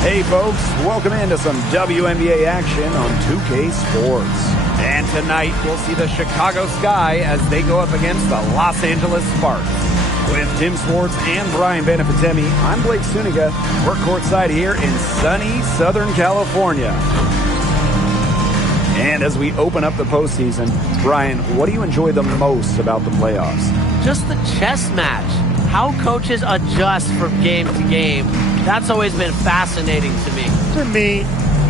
Hey folks, welcome into some WNBA action on 2K Sports. And tonight we'll see the Chicago Sky as they go up against the Los Angeles Sparks. With Tim Swartz and Brian Benefitemi, I'm Blake Suniga. We're courtside here in sunny Southern California. And as we open up the postseason, Brian, what do you enjoy the most about the playoffs? Just the chess match. How coaches adjust from game to game. That's always been fascinating to me. For me,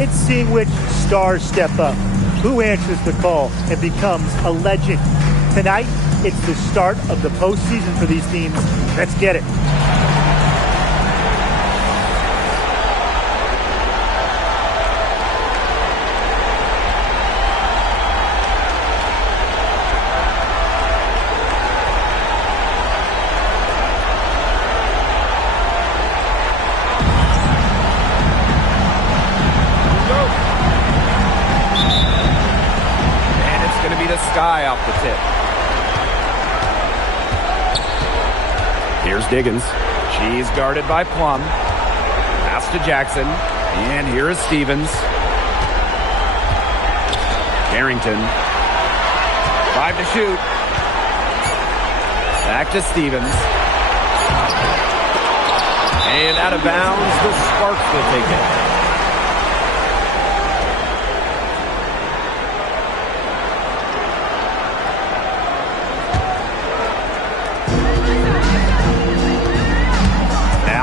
it's seeing which stars step up, who answers the call and becomes a legend. Tonight, it's the start of the postseason for these teams. Let's get it. Sky off the tip. Here's Diggins. She's guarded by Plum. Pass to Jackson. And here is Stevens. Carrington. 5 to shoot. Back to Stevens. And out of bounds, the Sparks will take it.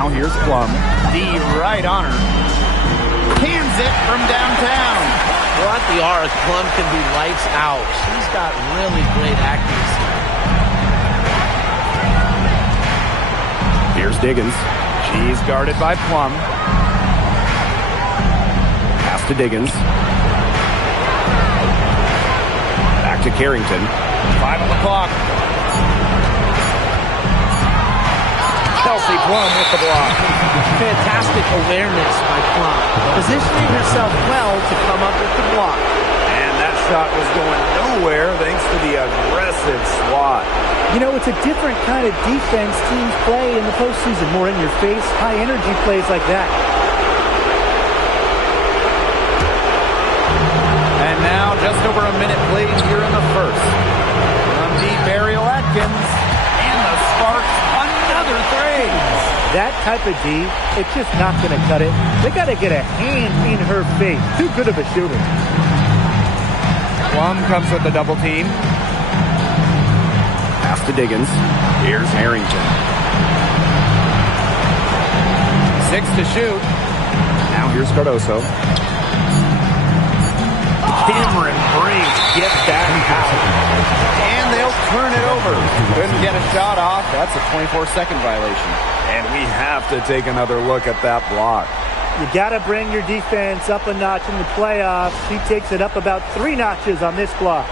Here's Plum. D right on her. Cans it from downtown. What the arc, Plum can be lights out. She's got really great accuracy. Here's Diggins. She's guarded by Plum. Pass to Diggins. Back to Carrington. 5 on the clock. Kelsey Plum with the block. Fantastic awareness by Plum. Positioning herself well to come up with the block. And that shot was going nowhere thanks to the aggressive swat. You know, it's a different kind of defense teams play in the postseason. More in your face, high energy plays like that. And now just over a minute played here in the first. From deep Ariel Atkins. And the Sparks another three. That type of D, it's just not going to cut it. They got to get a hand in her face. Too good of a shooter. Plum comes with the double team. Pass to Diggins. Here's Harrington. 6 to shoot. Now here's Cardoso. Cameron Brink gets that out. And they'll turn it over. Couldn't get a shot off. That's a 24-second violation. And we have to take another look at that block. You got to bring your defense up a notch in the playoffs. He takes it up about 3 notches on this block.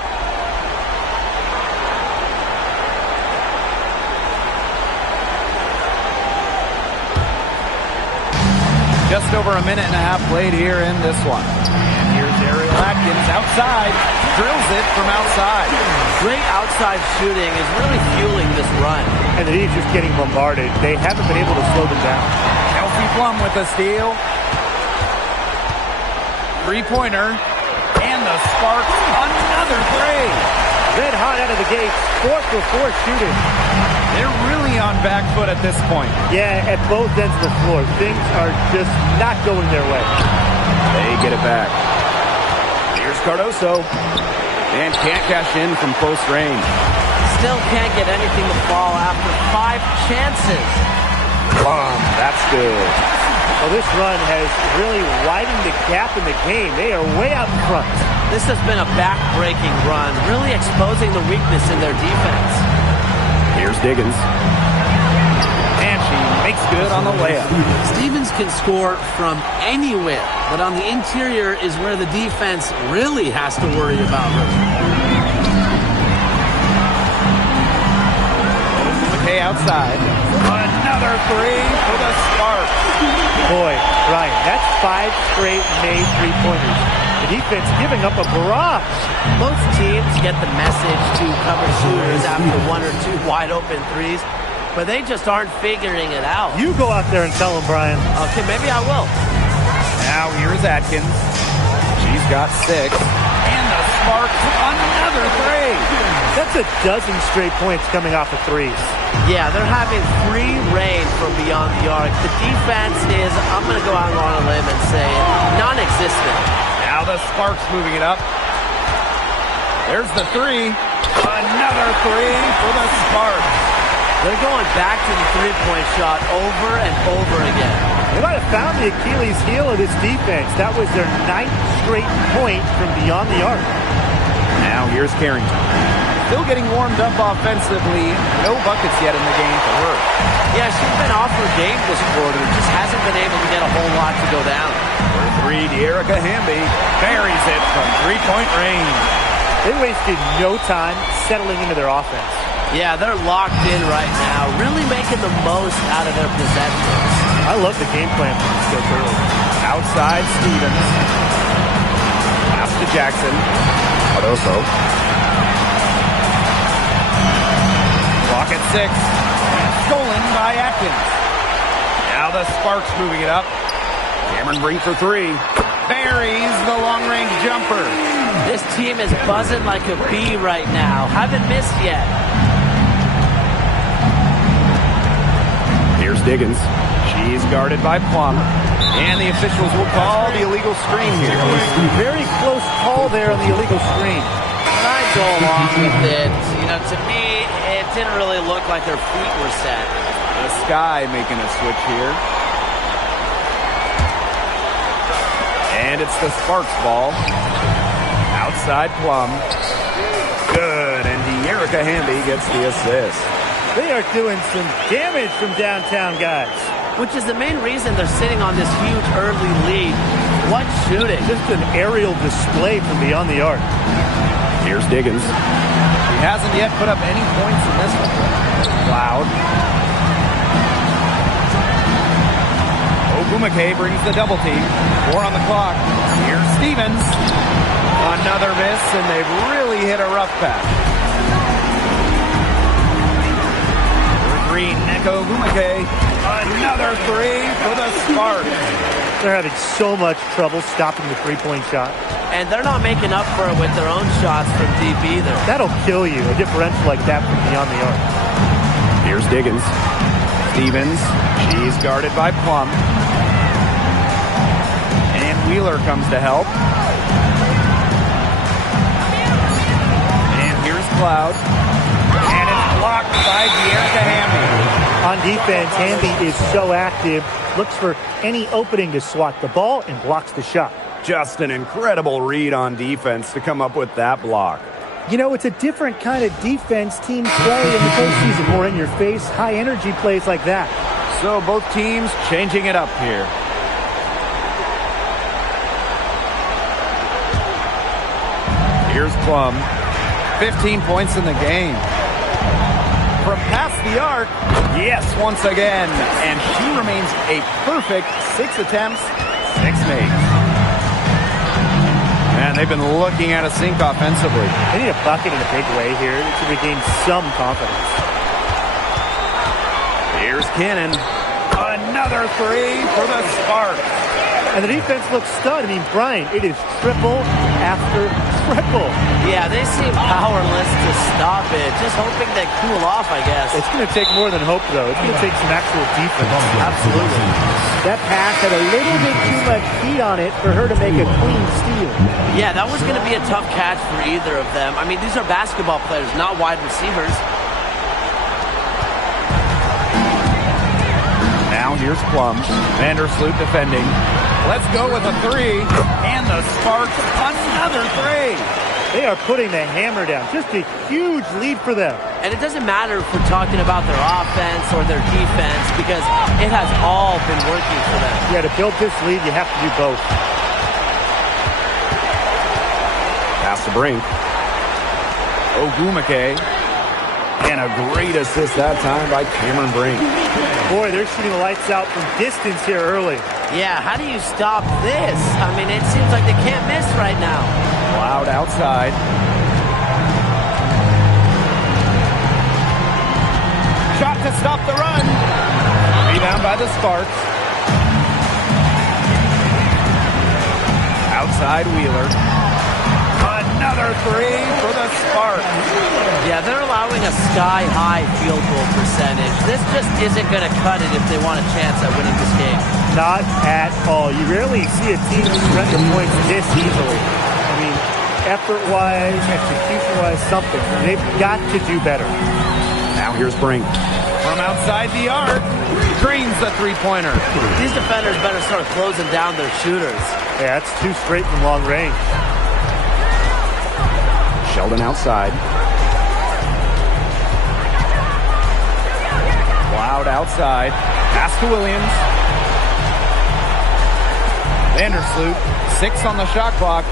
Just over a minute and a half played here in this one. And here's Ariel Atkins outside. Drills it from outside. Great outside shooting is really fueling this run. And the Heat's just getting bombarded. They haven't been able to slow them down. Kelsey Plum with a steal. Three-pointer. And the Sparks another three. Red hot out of the gate. 4 for 4 shooting. They're really on back foot at this point. Yeah, at both ends of the floor. Things are just not going their way. They get it back. Here's Cardoso. And can't cash in from close range. Still can't get anything to fall after 5 chances. Plum, that's good. Well, this run has really widened the gap in the game. They are way out in front. This has been a back-breaking run, really exposing the weakness in their defense. Here's Diggins. And she makes good on the layup. Stevens can score from anywhere, but on the interior is where the defense really has to worry about her. McKay outside. Another three for the Sparks. Boy, Ryan, that's 5 straight made three-pointers. The defense giving up a barrage. Most teams get the message to cover shooters after 1 or 2 wide-open threes. but they just aren't figuring it out. You go out there and tell them, Brian. Okay, maybe I will. Now here's Atkins. She's got 6. And the Sparks, another 3. That's a dozen straight points coming off of threes. Yeah, they're having free reign from beyond the arc. The defense is, I'm going to go out on a limb and say, non-existent. Now the Sparks moving it up. There's the 3. Another 3 for the Sparks. They're going back to the three-point shot over and over again. They might have found the Achilles heel of this defense. That was their 9th straight point from beyond the arc. Now here's Carrington. Still getting warmed up offensively. No buckets yet in the game for her. Yeah, she's been off her game this quarter. Just hasn't been able to get a whole lot to go down. For 3, De'Erica Hamby buries it from three-point range. They wasted no time settling into their offense. Yeah, they're locked in right now, really making the most out of their possessions. I love the game plan from this coach early. Outside Stevens. Pass to Jackson. Cardoso. Clock at 6. Stolen by Atkins. Now the Sparks moving it up. Cameron Brink for 3. Buries the long-range jumper. This team is buzzing like a bee right now. Haven't missed yet. Here's Diggins. She's guarded by Plum. And the officials will call the illegal screen here. Very close call there on the illegal screen. I go along with it. You know, to me, it didn't really look like their feet were set. The Sky making a switch here. And it's the Sparks ball. Outside Plum. Good. And De'Erica Hamby gets the assist. They are doing some damage from downtown, guys. Which is the main reason they're sitting on this huge early lead. What shooting. Just an aerial display from beyond the arc. Here's Diggins. He hasn't yet put up any points in this one. Cloud. Ogumake brings the double team. 4 on the clock. Here's Stevens. Another miss, and they've really hit a rough patch. Green, Neko Ogumake. Another 3 for the Sparks. They're having so much trouble stopping the three-point shot. And they're not making up for it with their own shots from deep either. That'll kill you, a differential like that from beyond the arc. Here's Diggins. Stevens. She's guarded by Plum. And Wheeler comes to help. And here's Cloud. And it's blocked by De'Erica Hamby. On defense, Hamby is so active, looks for any opening to swat the ball and blocks the shot. Just an incredible read on defense to come up with that block. You know, it's a different kind of defense teams play in the postseason. More in your face, high energy plays like that. So both teams changing it up here. Here's Plum. 15 points in the game. From past the arc, yes, once again. And she remains a perfect 6 attempts, 6 makes. Man, they've been looking at a sink offensively. They need a bucket in a big way here to regain some confidence. Here's Cannon. Another 3 for the Sparks. And the defense looks stunned. I mean, Brian, it is triple after triple. Yeah, they seem powerless to stop it. Just hoping they cool off, I guess. It's going to take more than hope, though. It's going to take some actual defense. Absolutely. That pass had a little bit too much heat on it for her to make a clean steal. Yeah, that was going to be a tough catch for either of them. I mean, these are basketball players, not wide receivers. Now here's Plum. Vandersloot defending. Let's go with a 3. And the Sparks, another 3. They are putting the hammer down. Just a huge lead for them. And it doesn't matter if we're talking about their offense or their defense because it has all been working for them. Yeah, to build this lead, you have to do both. Pass to Brink. Ogumake. And a great assist that time by Cameron Brink. Boy, they're shooting the lights out from distance here early. Yeah, how do you stop this? I mean, it seems like they can't miss right now. Cloud outside. Shot to stop the run. Rebound by the Sparks. Outside Wheeler. Another three for the Sparks. Yeah, they're allowing a sky-high field goal percentage. This just isn't going to cut it if they want a chance at winning this game. Not at all. You rarely see a team surrender points this easily. I mean, effort-wise, execution-wise, something. They've got to do better. Now here's Brink. From outside the arc, screens the three-pointer. These defenders better start closing down their shooters. Yeah, that's two straight from long range. Sheldon outside. Cloud outside. Pass to Williams. Vandersloot, 6 on the shot clock.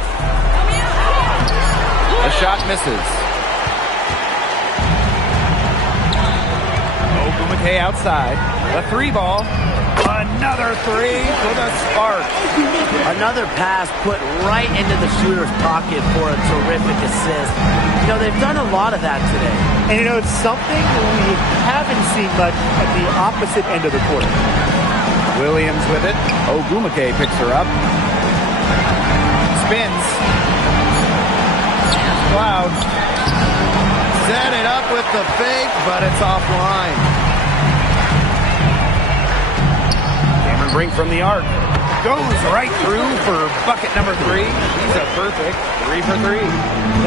The shot misses. Ogumake outside. The three ball. Another three for the Sparks. Another pass put right into the shooter's pocket for a terrific assist. You know, they've done a lot of that today. And you know, it's something we haven't seen much at the opposite end of the court. Williams with it. Ogumake picks her up. Spins. Cloud. Set it up with the fake, but it's offline. Brink from the arc. Goes right through for bucket number 3. She's a perfect 3 for 3.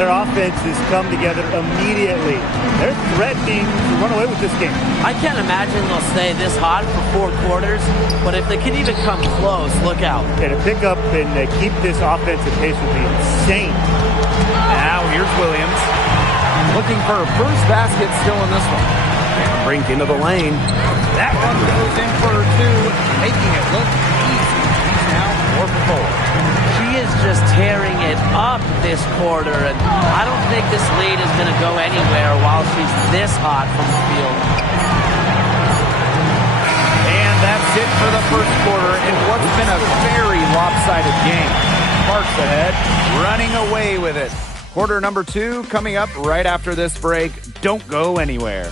Their offense has come together immediately. They're threatening to run away with this game. I can't imagine they'll stay this hot for 4 quarters, but if they can even come close, look out. Yeah, to pick up and keep this offensive pace would be insane. Now here's Williams. Looking for her first basket still in this one. Brink into the lane. That one goes in for 2, making it look easy. He's now 4 for 4. She is just tearing it up this quarter, and I don't think this lead is going to go anywhere while she's this hot from the field. And that's it for the first quarter in what's been a very lopsided game. Sparks ahead, running away with it. Quarter number 2 coming up right after this break. Don't go anywhere.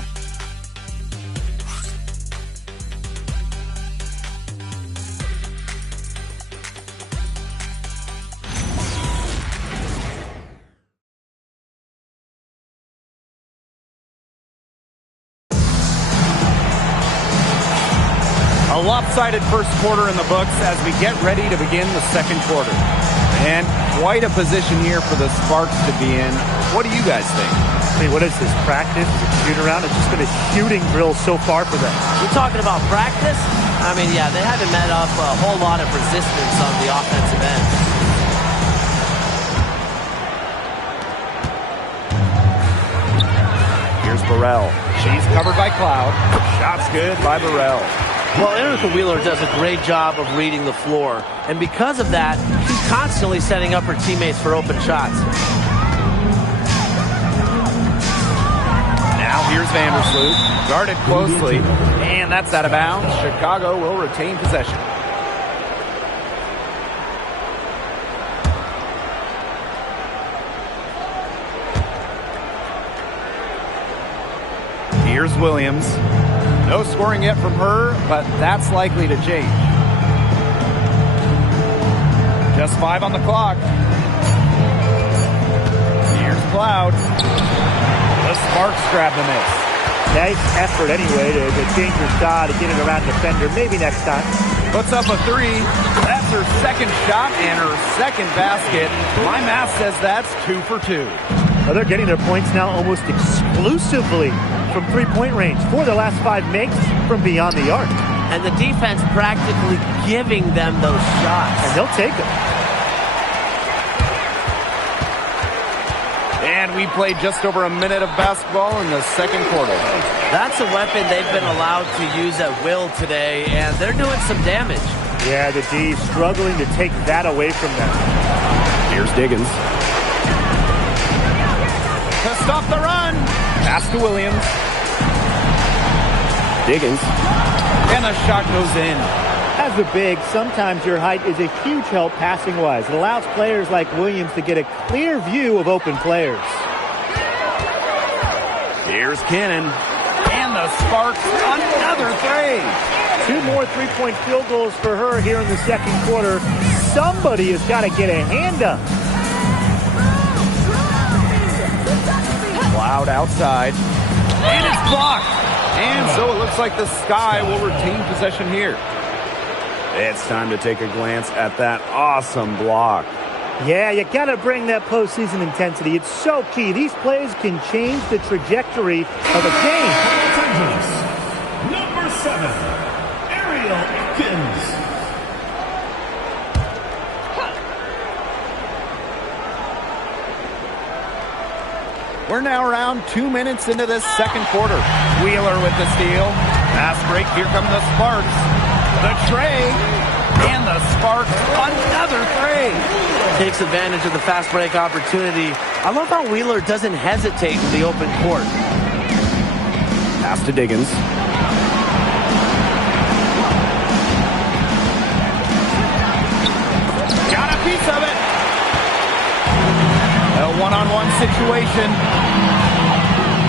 A lopsided first quarter in the books as we get ready to begin the second quarter. And quite a position here for the Sparks to be in. What do you guys think? I mean, what is this, practice? Is it shoot around? It's just been a shooting drill so far for them. You're talking about practice? I mean, yeah, they haven't met up a whole lot of resistance on the offensive end. Here's Burrell. She's covered by Cloud. Shot's good by Burrell. Well, Erica Wheeler does a great job of reading the floor, and because of that, she's constantly setting up her teammates for open shots. Now here's Vandersloot, guarded closely, and that's out of bounds. Chicago will retain possession. Here's Williams. No scoring yet from her, but that's likely to change. Just 5 on the clock. Here's Cloud. The Sparks grab the miss. Nice effort anyway to change her shot and get it around the defender. Maybe next time. Puts up a 3. That's her second shot and her second basket. My math says that's 2 for 2. Well, they're getting their points now almost exclusively from three-point range. 4 of their last 5 makes from beyond the arc. And the defense practically giving them those shots. And they'll take them. And we played just over a minute of basketball in the second quarter. That's a weapon they've been allowed to use at will today, and they're doing some damage. Yeah, the D struggling to take that away from them. Here's Diggins. To stop the run. Pass to Williams. Diggins. And the shot goes in. As a big, sometimes your height is a huge help passing-wise. It allows players like Williams to get a clear view of open players. Here's Cannon. And the the Sparks, another three. 2 more three-point field goals for her here in the second quarter. Somebody has got to get a hand up. Cloud outside. And it's blocked. And so it looks like the Sky will retain possession here. It's time to take a glance at that awesome block. Yeah, you got to bring that postseason intensity. It's so key. These plays can change the trajectory of a game. Number 7, Ariel Atkins. We're now around 2 minutes into this second quarter. Wheeler with the steal. Fast break. Here come the Sparks. The tray. And the Sparks, another three. Takes advantage of the fast break opportunity. I love how Wheeler doesn't hesitate in the open court. Pass to Diggins. Got a piece of it. A one-on-one situation.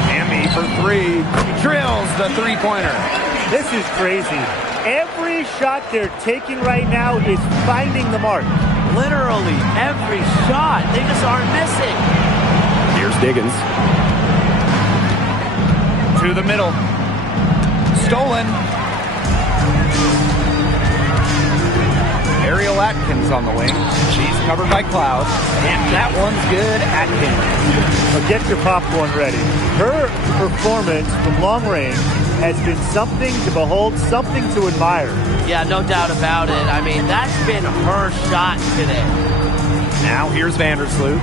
Hamby for three. Drills the three-pointer. This is crazy. Every shot they're taking right now is finding the mark. Literally every shot. They just aren't missing. Here's Diggins. To the middle. Stolen. Ariel Atkins on the wing. She's covered by Cloud. And that one's good. Atkins. So get your popcorn ready. Her performance from long range has been something to behold, something to admire. Yeah, no doubt about it. I mean, that's been her shot today. Now here's Vandersloot.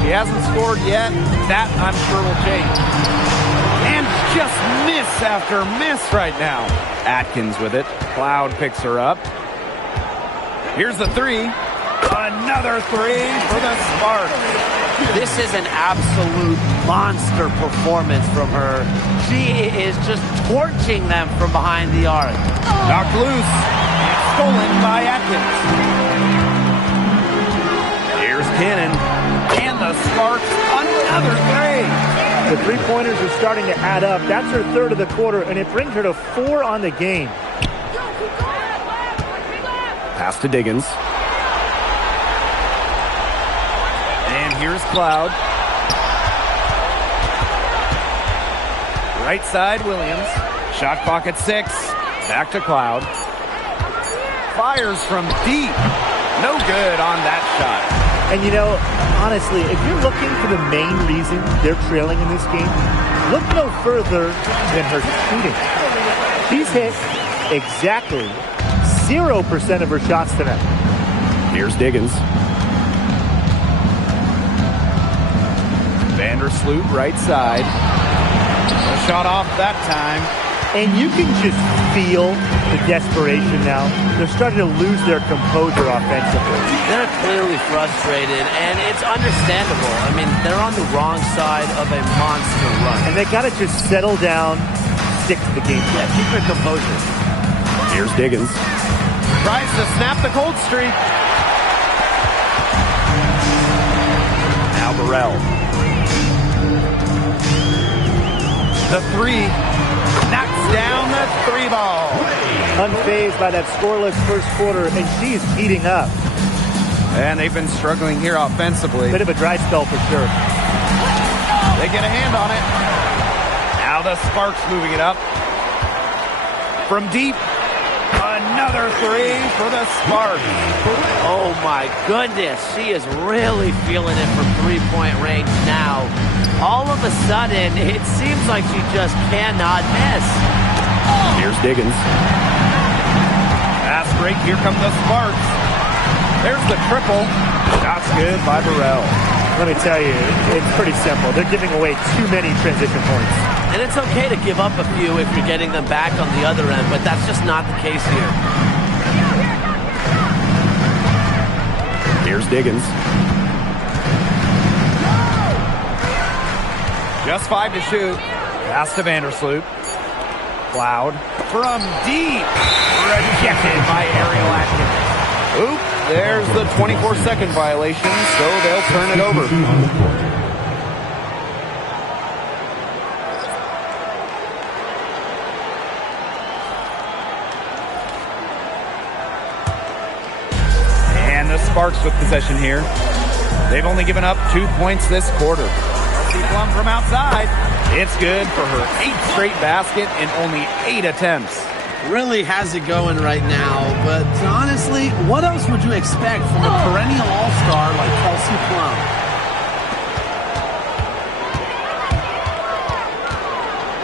She hasn't scored yet. That, I'm sure, will change. And just miss after miss right now. Atkins with it. Cloud picks her up. Here's the three. Another three for the Sparks. This is an absolute monster performance from her. She is just torching them from behind the arc. Knocked loose. Stolen by Atkins. Here's Cannon. And the Sparks, another three. The three-pointers are starting to add up. That's her third of the quarter, and it brings her to 4 on the game. Pass to Diggins. And here's Cloud. Right side, Williams. Shot clock at 6. Back to Cloud. Fires from deep. No good on that shot. And you know, honestly, if you're looking for the main reason they're trailing in this game, look no further than her shooting. She's hit exactly 0% of her shots tonight. Here's Diggins. Vandersloot, right side. A shot off that time. And you can just feel the desperation now. They're starting to lose their composure offensively. They're clearly frustrated, and it's understandable. I mean, they're on the wrong side of a monster run. And they got to just settle down, stick to the game. Yeah, keep their composure. Here's Diggins. Tries to snap the cold streak. Now Burrell. The three. Knocks down the three ball. Unfazed by that scoreless first quarter, and she's heating up. And they've been struggling here offensively. Bit of a dry spell for sure. They get a hand on it. Now the Sparks moving it up. From deep. Another three for the Sparks. Oh my goodness, she is really feeling it from three-point range now. All of a sudden, it seems like she just cannot miss. Here's Diggins. Fast break, here come the Sparks. There's the triple. Shots good by Burrell. Let me tell you, it's pretty simple. They're giving away too many transition points. And it's okay to give up a few if you're getting them back on the other end, but that's just not the case here. Here's Diggins. Just 5 to shoot. Pass to Vandersloot. Cloud from deep. Rejected by Ariel Atkins. Oop, there's the 24-second violation, so they'll turn it over. And the Sparks with possession here. They've only given up 2 points this quarter. See Plum from outside. It's good for her 8th straight basket in only 8 attempts. Really has it going right now, but honestly, what else would you expect from a perennial all-star like Kelsey Plum?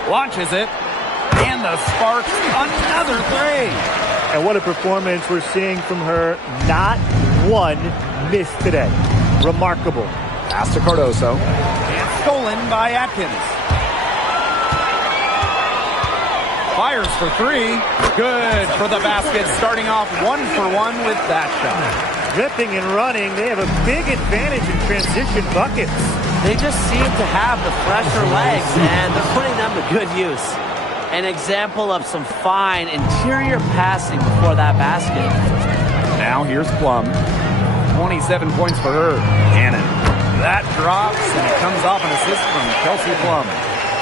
Launches it, and the Sparks another three. And what a performance we're seeing from her. Not one miss today. Remarkable. Pass to Cardoso, and stolen by Atkins. Fires for three. Good for the basket, starting off 1-for-1 with that shot. Ripping and running, they have a big advantage in transition buckets. They just seem to have the fresher legs, and they're putting them to good use. An example of some fine interior passing before that basket. Now here's Plum. 27 points for her. Cannon. That drops, and it comes off an assist from Kelsey Plum.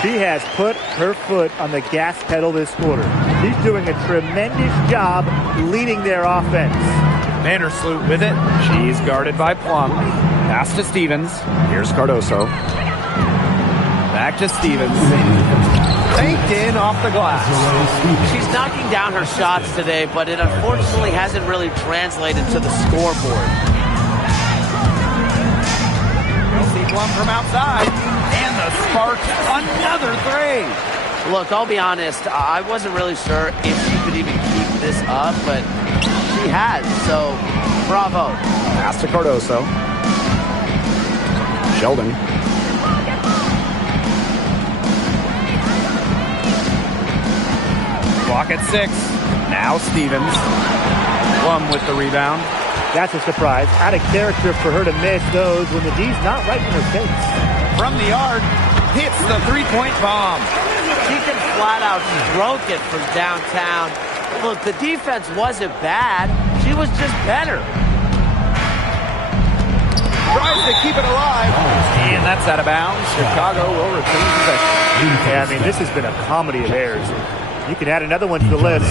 She has put her foot on the gas pedal this quarter. She's doing a tremendous job leading their offense. Vandersloot with it. She's guarded by Plum. Pass to Stevens. Here's Cardoso. Back to Stevens. Banked in off the glass. She's knocking down her shots today, but it unfortunately hasn't really translated to the scoreboard. Kelsey Plum from outside. And the Sparks another three. Look, I'll be honest, I wasn't really sure if she could even keep this up, but she has, so bravo. Pass to Cardoso. Sheldon. Clock at 6. Now Stevens. Plum with the rebound. That's a surprise. Out of character for her to miss those when the D's not right in her face. From the yard, hits the three-point bomb. She can flat out stroke it from downtown. Look, the defense wasn't bad. She was just better. Tries to keep it alive. And that's out of bounds. Chicago will retain possession. Yeah, I mean, this has been a comedy of errors. You can add another one to the list.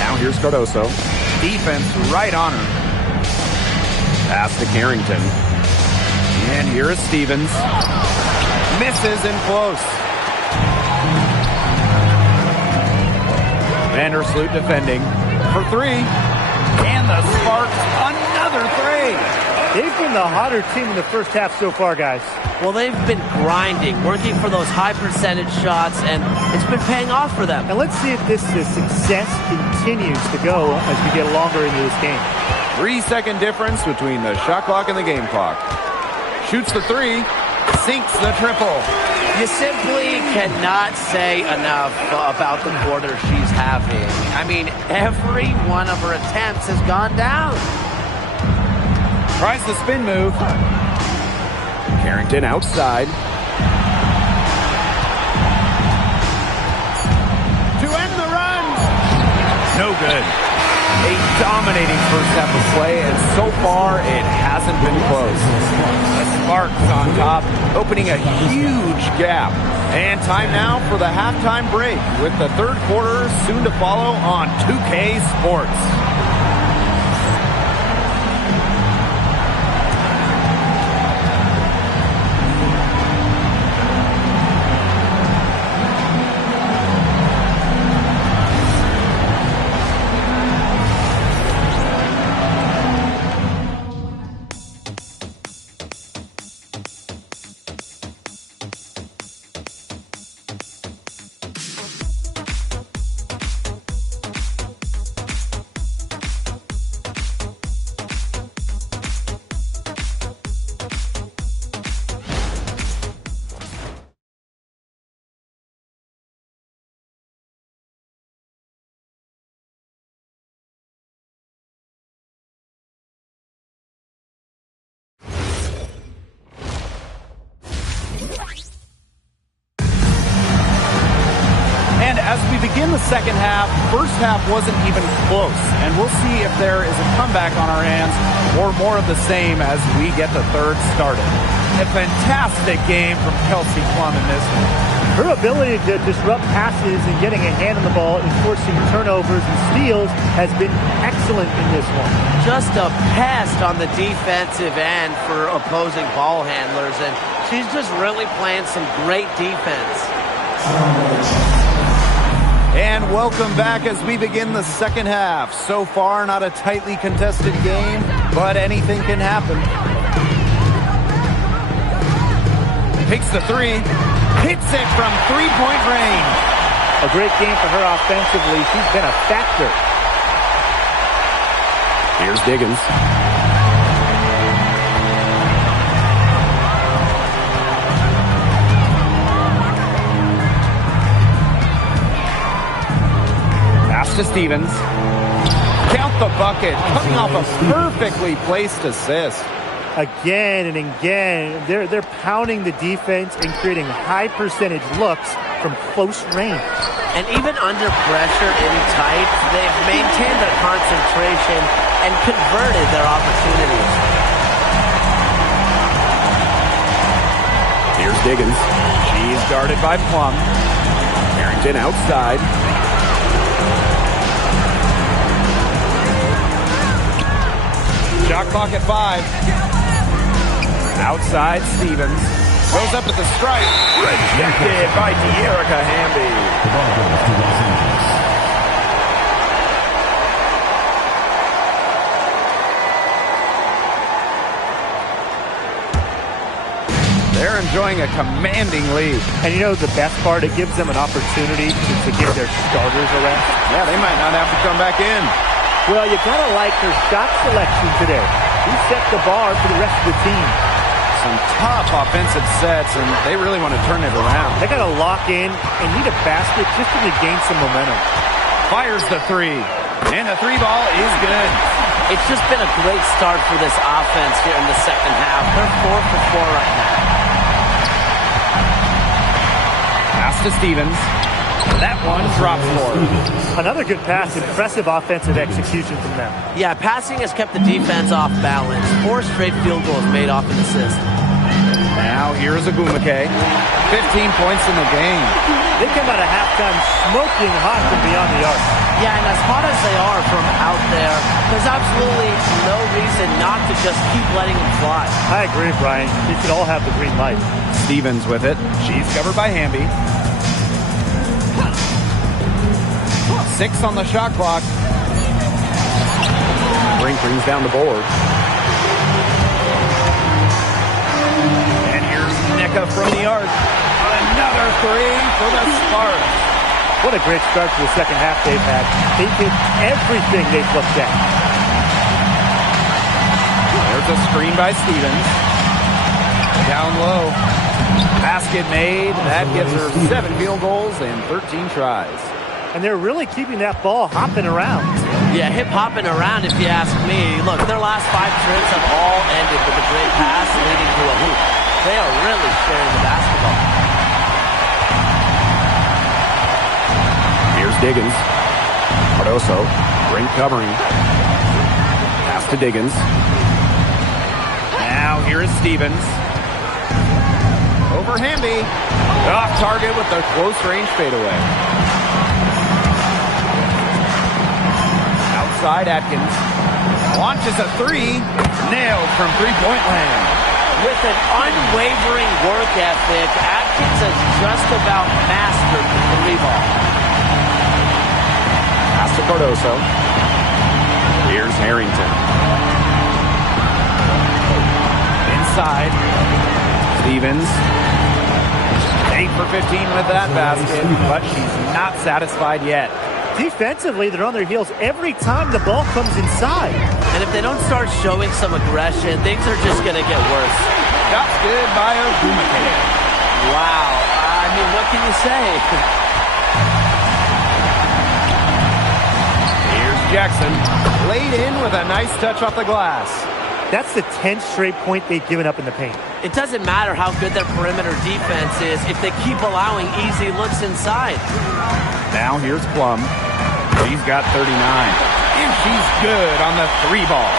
Now here's Cardoso. Defense right on her. Pass to Carrington. And here is Stevens. Misses in close. Vandersloot defending for three. And the Sparks another three. They've been the hotter team in the first half so far, guys. Well, they've been grinding, working for those high percentage shots, and it's been paying off for them. And let's see if this success continues to go as we get longer into this game. 3-second difference between the shot clock and the game clock. Shoots the three, sinks the triple. You simply cannot say enough about the quarter she's having. I mean, every one of her attempts has gone down. Tries the spin move. Carrington outside. To end the run. No good. A dominating first half of play, and so far it hasn't been close. The Sparks on top, opening a huge gap. And time now for the halftime break, with the third quarter soon to follow on 2K Sports. begin the second half. First half wasn't even close, and we'll see if there is a comeback on our hands or more of the same as we get the third started. A fantastic game from Kelsey Plum in this one. Her ability to disrupt passes and getting a hand on the ball and forcing turnovers and steals has been excellent in this one. Just a pest on the defensive end for opposing ball handlers, and she's just really playing some great defense. And welcome back as we begin the second half. So far, not a tightly contested game, but anything can happen. Takes the three, hits it from three-point range. A great game for her offensively. She's been a factor. Here's Diggins. Pass to Stevens. Count the bucket, coming off a perfectly placed assist. Again and again, they're pounding the defense and creating high percentage looks from close range. And even under pressure in tight, they've maintained their concentration and converted their opportunities. Here's Diggins. She's guarded by Plum. Harrington outside. Shot clock at 5. Outside, Stevens. Goes up at the strike. Rejected by De'Erica Hamby. The ball goes to Los Angeles. They're enjoying a commanding lead. And you know the best part? It gives them an opportunity to give their starters a rest. Yeah, they might not have to come back in. Well, you gotta like her shot selection today. He set the bar for the rest of the team. Some tough offensive sets, and they really want to turn it around. They got to lock in and need a basket just to regain some momentum. Fires the three, and the three ball is good. It's just been a great start for this offense here in the second half. They're 4 for 4 right now. Pass to Stevens. That one drops for her. Another good pass. Impressive offensive execution from them. Yeah, passing has kept the defense off balance. 4 straight field goals made off an assist. Now here's Agumake. 15 points in the game. They come out of halftime smoking hot from beyond the arc. Yeah, and as hot as they are from out there, there's absolutely no reason not to just keep letting them fly. I agree, Brian. They should all have the green light. Stevens with it. She's covered by Hamby. 6 on the shot clock. Brink brings down the board. And here's Nika from the arc. Another three for the Sparks. What a great start to the second half they've had. They did everything they've looked at. There's a screen by Stevens. Down low. Basket made. That gives her 7 field goals and 13 tries. And they're really keeping that ball hopping around. Yeah, hip-hopping around if you ask me. Look, their last 5 trips have all ended with a great pass leading to a hoop. They are really sharing the basketball. Here's Diggins. Cardoso. Brink covering. Pass to Diggins. Now here is Stevens. Over Hamby. Off target with the close range fadeaway. Outside Atkins. Launches a three. Nailed from three-point land. With an unwavering work ethic, Atkins has just about mastered the 3-ball. Pass to Cardoso. Here's Harrington. Inside. Stevens. 8 for 15 with that basket, but she's not satisfied yet. Defensively, they're on their heels every time the ball comes inside. And if they don't start showing some aggression, things are just going to get worse. Shot's good by Agumake. Wow. I mean, what can you say? Here's Jackson. Laid in with a nice touch off the glass. That's the 10th straight point they've given up in the paint. It doesn't matter how good their perimeter defense is if they keep allowing easy looks inside. Now here's Plum. She's got 39. And she's good on the 3 ball.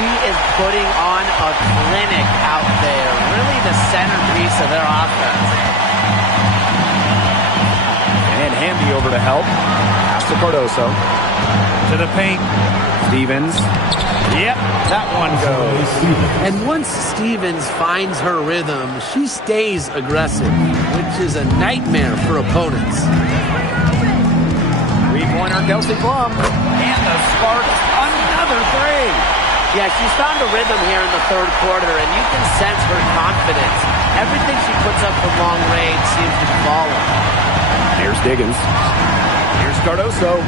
She is putting on a clinic out there. Really the centerpiece of their offense. And Hamby over to help. Pass to Cardoso. To the paint. Stevens. Yep, that one goes. And once Stevens finds her rhythm, she stays aggressive, which is a nightmare for opponents. Three-pointer Kelsey Plum. And the Sparks, another 3. Yeah, she's found a rhythm here in the third quarter, and you can sense her confidence. Everything she puts up from long range seems to be falling. Here's Diggins. Here's Cardoso.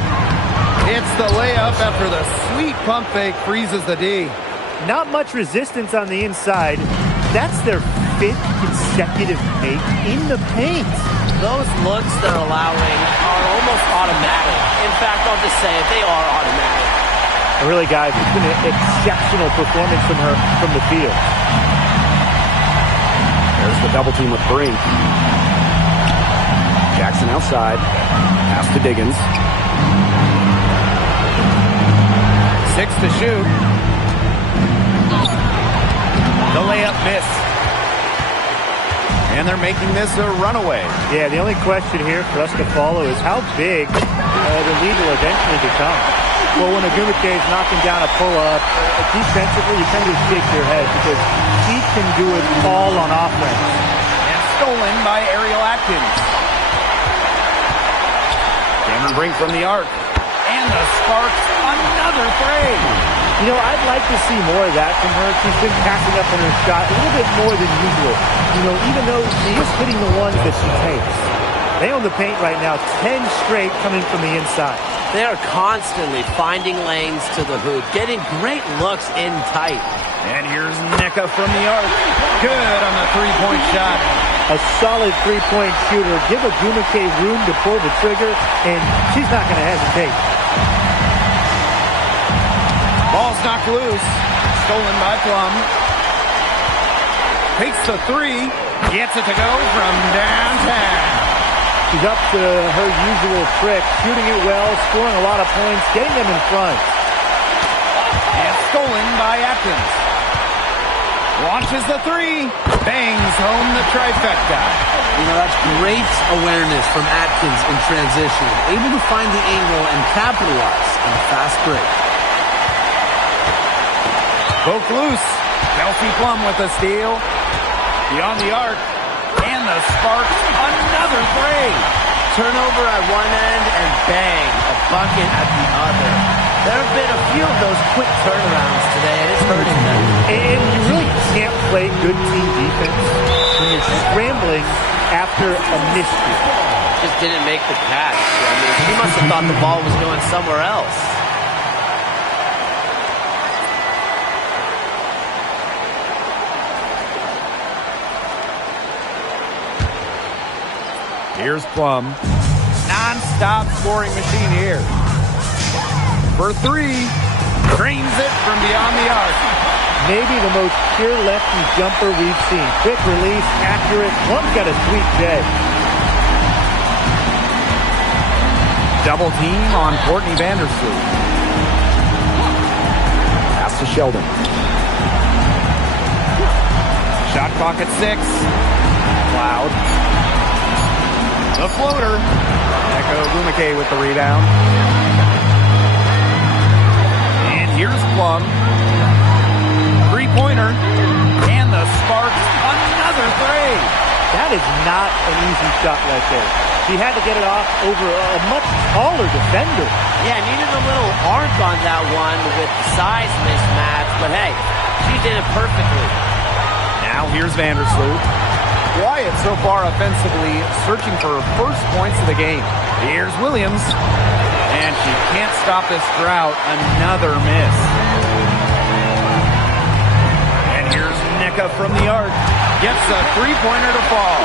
It's the layup after the sweet pump fake freezes the D. Not much resistance on the inside. That's their 5th consecutive make in the paint. Those looks they're allowing are almost automatic. In fact, I'll just say it, they are automatic. Really, guys, it's been an exceptional performance from her from the field. There's the double team with Brink. Jackson outside. Pass to Diggins. 6 to shoot. The layup miss. And they're making this a runaway. Yeah, the only question here for us to follow is how big the lead will eventually become. Well, when Agumike is knocking down a pull-up, defensively, you kind of shake your head because he can do it all on offense. And stolen by Ariel Atkins. Cameron Brink from the arc. And the Sparks, another 3. You know, I'd like to see more of that from her. She's been passing up on her shot a little bit more than usual. You know, even though she is hitting the ones that she takes. They own the paint right now, 10 straight coming from the inside. They are constantly finding lanes to the hoop, getting great looks in tight. And here's Nneka from the arc. Good on the 3-point shot. A solid 3-point shooter. Give Agumike room to pull the trigger, and she's not going to hesitate. Ball's knocked loose. Stolen by Plum. Takes the 3. Gets it to go from downtown. She's up to her usual trick, shooting it well, scoring a lot of points, getting them in front. And stolen by Atkins. Launches the 3. Bangs home the trifecta. You know, that's great awareness from Atkins in transition. Able to find the angle and capitalize on a fast break. Poke loose. Kelsey Plum with the steal. Beyond the arc. And the Sparks, another 3. Turnover at one end and bang, a bucket at the other. There have been a few of those quick turnarounds today, and it's hurting them. And you really can't play good team defense when you're scrambling after a miscue. Just didn't make the catch. I mean, he must have thought the ball was going somewhere else. Here's Plum. Non-stop scoring machine here. For 3. Drains it from beyond the arc. Maybe the most pure lefty jumper we've seen. Quick release, accurate. Plum's got a sweet day. Double team on Courtney Vandersloot. Pass to Sheldon. Shot clock at 6. Cloud. The floater. Nneka Agumike with the rebound. And here's Plum. 3-pointer. And the Sparks, another 3. That is not an easy shot right there. She had to get it off over a much taller defender. Yeah, needed a little arc on that one with the size mismatch, but hey, she did it perfectly. Now here's Vandersloot. Quiet so far offensively, searching for her first points of the game. Here's Williams. And she can't stop this drought. Another miss. And here's Nneka from the arc. Gets a 3-pointer to fall.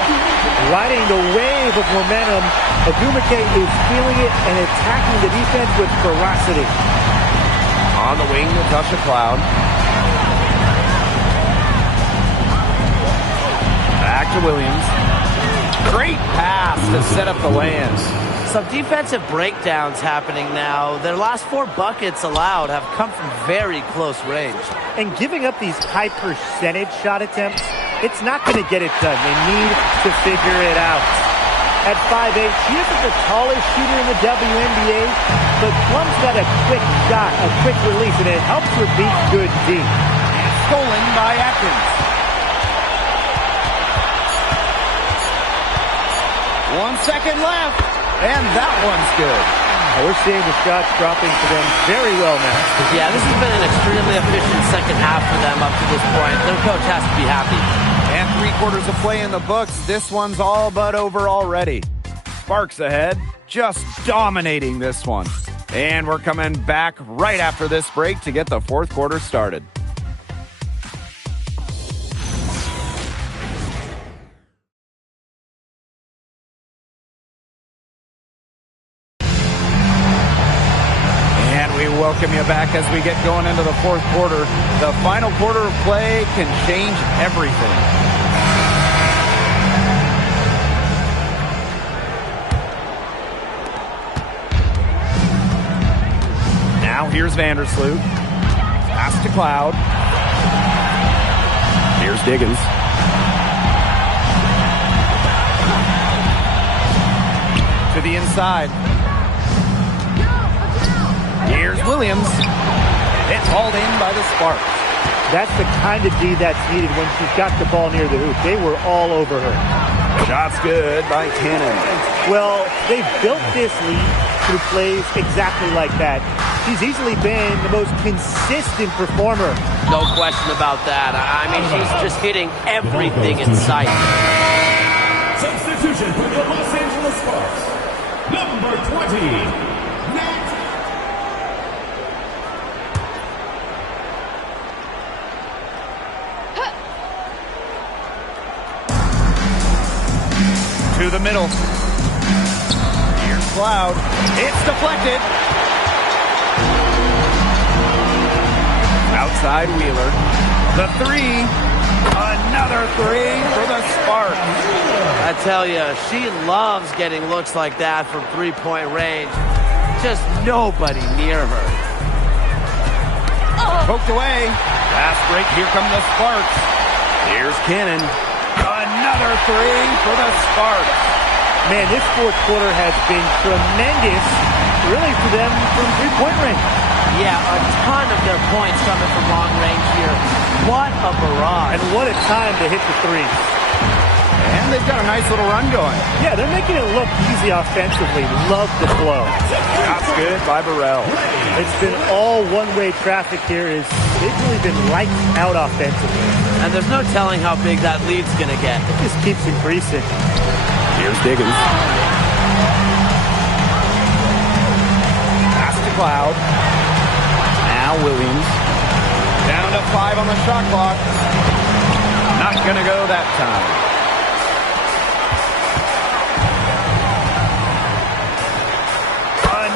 Riding the wave of momentum, Agumike is feeling it and attacking the defense with ferocity. On the wing, Natasha Cloud. Back to Williams. Great pass to set up the lands. Some defensive breakdowns happening now. Their last 4 buckets allowed have come from very close range. And giving up these high percentage shot attempts, it's not going to get it done. They need to figure it out. At 5'8", she isn't the tallest shooter in the WNBA, but Plum's got a quick shot, a quick release, and it helps her beat good D. Stolen by Atkins. 1 second left, and that one's good. We're seeing the shots dropping for them very well now. Yeah, this has been an extremely efficient second half for them up to this point. Their coach has to be happy. And 3/4 of play in the books. This one's all but over already. Sparks ahead, just dominating this one. And we're coming back right after this break to get the 4th quarter started. Welcome you back as we get going into the 4th quarter. The final quarter of play can change everything. Now here's Vandersloot. Pass to Cloud. Here's Diggins. To the inside. Here's Williams. It's hauled in by the Sparks. That's the kind of D that's needed when she's got the ball near the hoop. They were all over her. Shot's good by Cannon. Well, they built this lead through plays exactly like that. She's easily been the most consistent performer. No question about that. I mean, she's just hitting everything in sight. Substitution for the Los Angeles Sparks. Number 20. To the middle. Here's Cloud. It's deflected. Outside Wheeler. The 3. Another 3 for the Sparks. I tell you, she loves getting looks like that from 3-point range. Just nobody near her. Poked away. Fast break. Here come the Sparks. Here's Cannon. Another 3 for the Sparks. Man, this 4th quarter has been tremendous, really, for them from 3-point range. Yeah, a ton of their points coming from long range here. What a barrage. And what a time to hit the threes. And they've got a nice little run going. Yeah, they're making it look easy offensively. Love the flow. That's good by Burrell. It's been all one-way traffic here. They've really been lights out offensively. And there's no telling how big that lead's going to get. It just keeps increasing. Here's Diggins. Pass to Cloud. Now Williams. Down to 5 on the shot clock. Not going to go that time.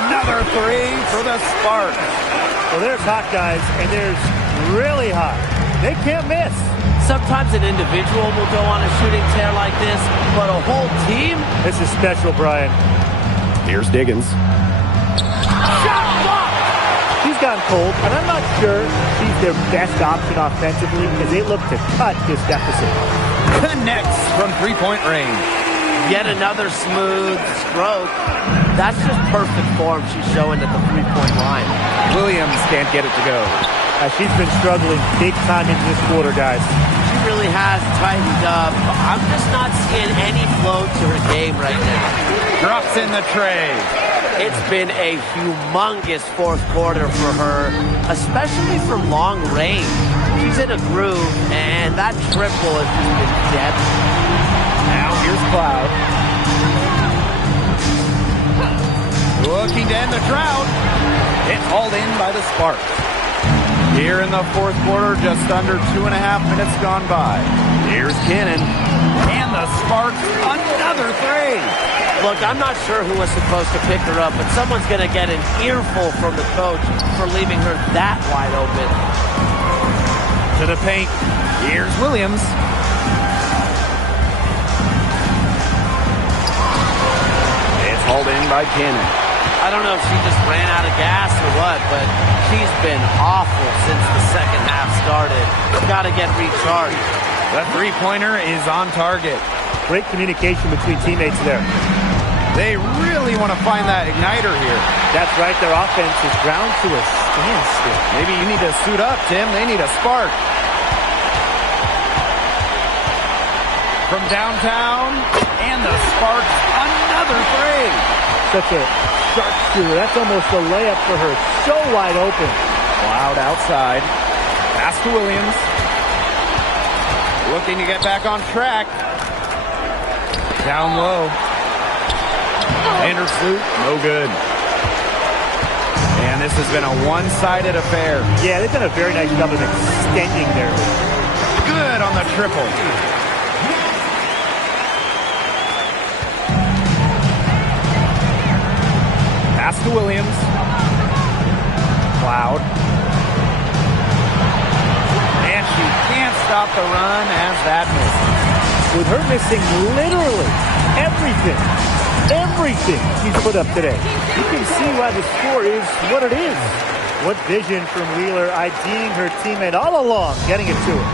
Another 3 for the Sparks. Well, there's hot guys, and there's really hot. They can't miss. Sometimes an individual will go on a shooting tear like this, but a whole team? This is special, Brian. Here's Diggins. Shot blocked! He's gotten cold, and I'm not sure he's their best option offensively because they look to cut this deficit. Connects from 3-point range. Yet another smooth stroke. That's just perfect form she's showing at the 3-point line. Williams can't get it to go. She's been struggling big time into this quarter, guys. She really has tightened up. I'm just not seeing any flow to her game right now. Drops in the tray. It's been a humongous 4th quarter for her, especially from long range. She's in a groove, and that triple has just been deadly. Now here's Cloud. Looking to end the drought. It's hauled in by the Sparks. Here in the 4th quarter, just under 2.5 minutes gone by. Here's Cannon. And the Sparks, another 3. Look, I'm not sure who was supposed to pick her up, but someone's going to get an earful from the coach for leaving her that wide open. To the paint. Here's Williams. hauled in by Cannon. I don't know if she just ran out of gas or what, but she's been awful since the second half started. Got to get recharged. The three-pointer is on target. Great communication between teammates there. They really want to find that igniter here. That's right. Their offense is ground to a standstill. Maybe you need to suit up, Tim. They need a spark. From downtown, and the Sparks, another three. Such a sharpshooter. That's almost a layup for her. So wide open. Loud outside. Pass to Williams. Looking to get back on track. Down low. Vandersloot, no good. And this has been a one-sided affair. Yeah, they've done a very nice job of extending their lead. Good on the triple. Pass to Williams. Cloud. And she can't stop the run as that misses. With her missing literally everything she's put up today, you can see why the score is what it is. What vision from Wheeler, IDing her teammate all along, getting it to her.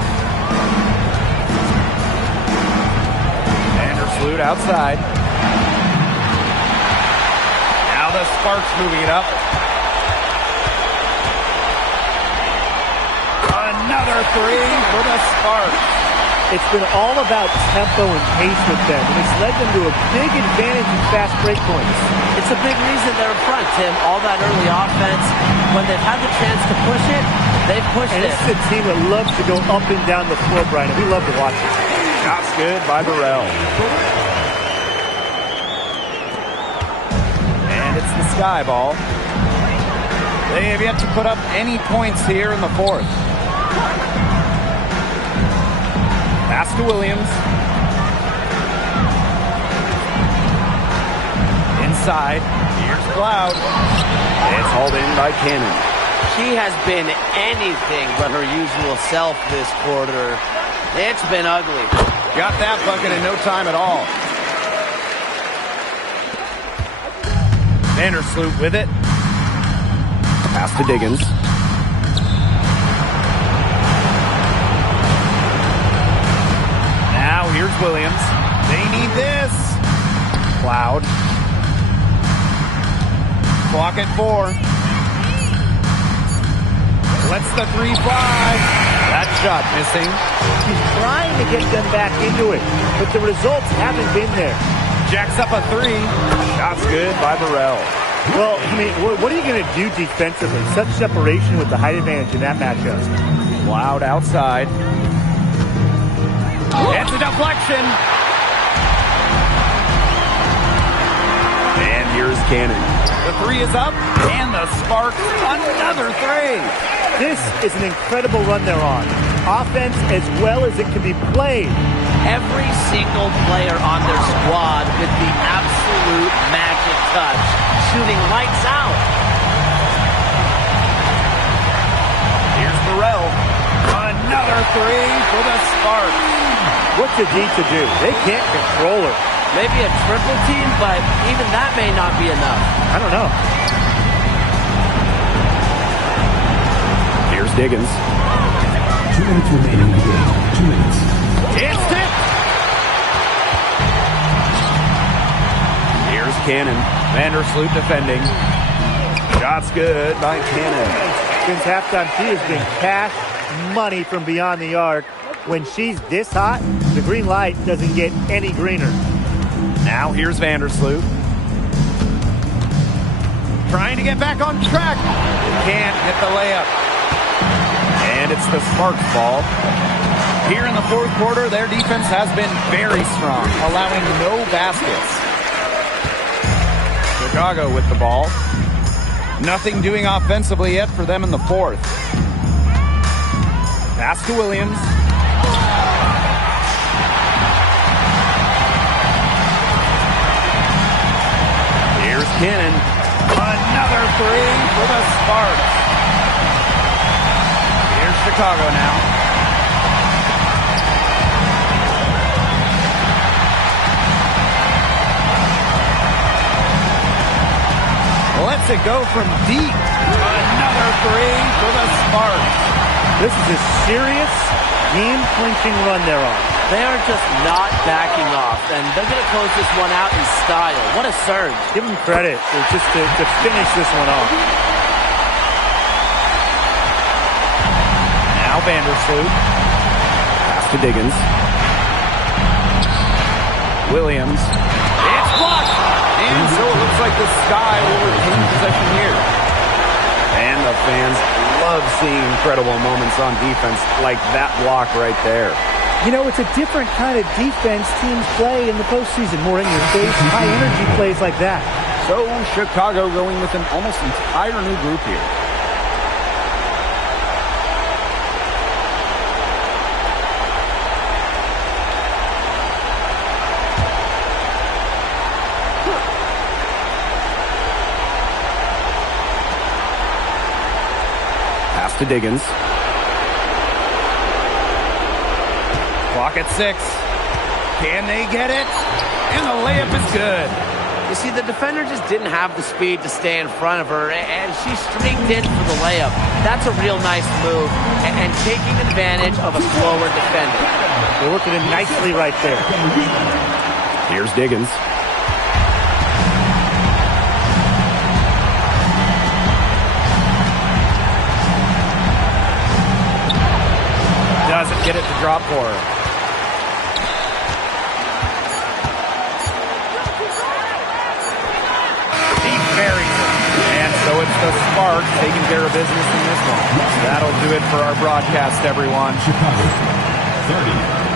Vandersloot outside. Now the Sparks moving it up. Another three for the Sparks. It's been all about tempo and pace with them, and it's led them to a big advantage in fast break points. It's a big reason they're in front, Tim. All that early offense, when they've had the chance to push it, they've pushed and it. This is a team that loves to go up and down the floor, Brian, and we love to watch it. Shots good by Burrell. And it's the Sky ball. They have yet to put up any points here in the fourth. Pass to Williams. Inside. Here's Cloud. It's hauled in by Cannon. She has been anything but her usual self this quarter. It's been ugly. Got that bucket in no time at all. Vandersloot with it. Pass to Diggins. Now here's Williams. They need this. Cloud. Clock at 4. Lets the three fly. That shot missing. She's trying to get them back into it, but the results haven't been there. Jacks up a 3. Shot's good by Burrell. Well, I mean, what are you going to do defensively? Such separation with the height advantage in that matchup. Cloud outside. It's a deflection. And here's Cannon. The 3 is up, and the Sparks another 3. This is an incredible run they're on. Offense as well as it can be played. Every single player on their squad with the absolute magic touch, shooting lights out. Here's Burrell. Another 3 for the Sparks. What's the D to do? They can't control her. Maybe a triple team, but even that may not be enough. I don't know. Here's Diggins. 2 minutes remaining in the game. 2 minutes. It's tipped. Here's Cannon. Vandersloot defending. Shot's good by Cannon. Since halftime, she has been cash money from beyond the arc. When she's this hot, the green light doesn't get any greener. Now here's Vandersloot. Trying to get back on track. Can't hit the layup. And it's the Sparks ball. Here in the fourth quarter, their defense has been very strong, allowing no baskets. Chicago with the ball. Nothing doing offensively yet for them in the fourth. Pass to Williams. Here's Cannon. Another 3 for the Sparks. Here's Chicago now. lets it go from deep. Another three for the Sparks. This is a serious game-clinching run they're on. They are just not backing off, and they're going to close this one out in style. What a surge. Give them credit just to finish this one off. Now Vandersloot. Pass to Diggins. Williams. It's blocked! And so it looks like the Sky will retain possession here. And the fans love seeing incredible moments on defense like that block right there. You know, it's a different kind of defense teams play in the postseason. More in your face, high-energy plays like that. So Chicago going with an almost entire new group here. Pass to Diggins. Clock at 6. Can they get it? And the layup is good. You see, the defender just didn't have the speed to stay in front of her, and she streaked in for the layup. That's a real nice move, and taking advantage of a slower defender. They're working it nicely right there. Here's Diggins. Doesn't get it to drop for her. And so it's the Sparks taking care of business in this one. That'll do it for our broadcast, everyone. Chicago, 30.